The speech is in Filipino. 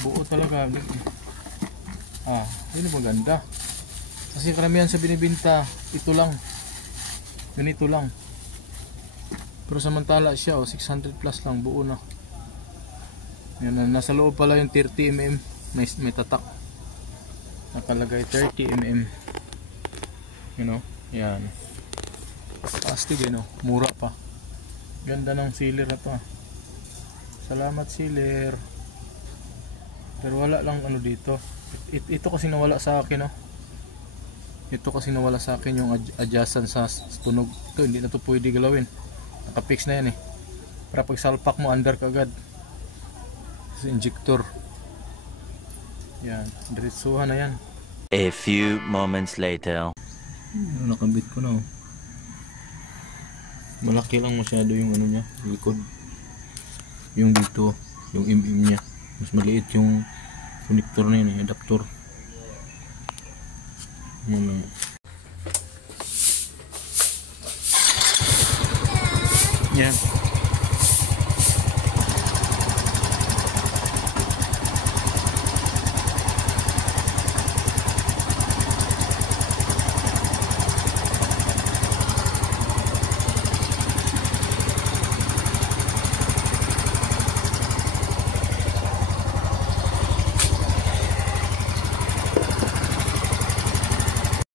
Buo talaga. Yun ang maganda. Kasi karamihan sa binibenta, ito lang. Ganito lang. Pero samantala siya, 600 plus lang, buo na. Yan, nasa loob pala yung 30mm. May tatak. Nakalagay 30mm. You know, yan. Plastic mura pa. Ganda ng sealer na to. Salamat sealer. Pero wala lang dito. Ito kasi nawala sa akin Ito kasi nawala sa akin yung adjustan sa tunog. Ito hindi na to pwede galawin. Nakapix na yan Para pag salpak mo under kagad. Sa injector. Yan, diretsuhan na yan. A few moments later. Nakabit ko na Malaki lang masyado yung niya, likod. Yung dito, yung niya. Mas maliit yung connector na yun, adapter. Yan.